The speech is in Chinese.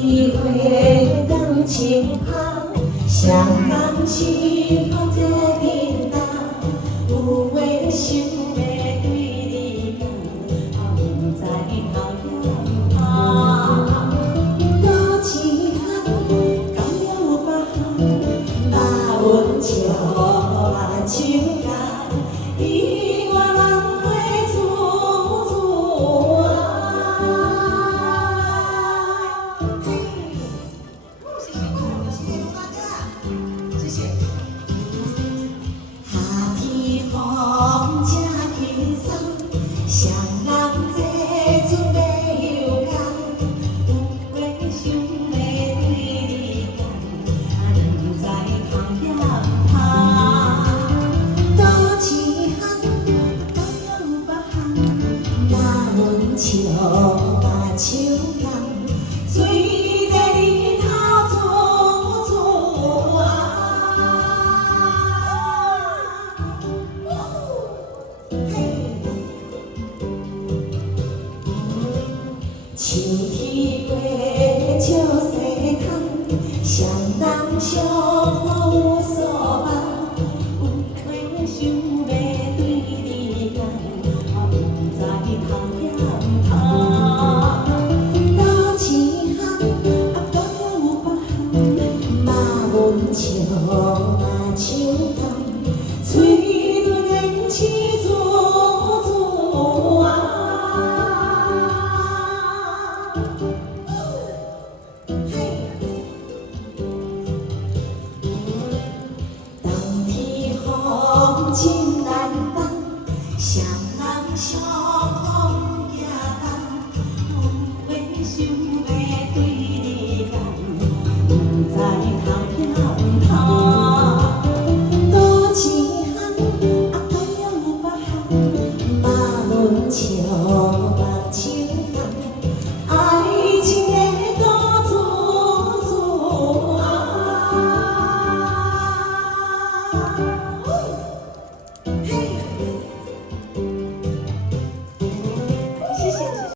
天花当清香，双人心放这面重，有话想要对你讲，不知通点通。多一项，敢了有别项，把阮笑啊手干，伊我人会处处爱。谢谢，谢谢大家，谢谢。夏天风正轻松，双人坐船要游港，有话想要对你讲，不知通点通。多一项，敢了有别项，若阮笑啊手干，水在日头处处爱。秋天过笑西窗，双人相看有所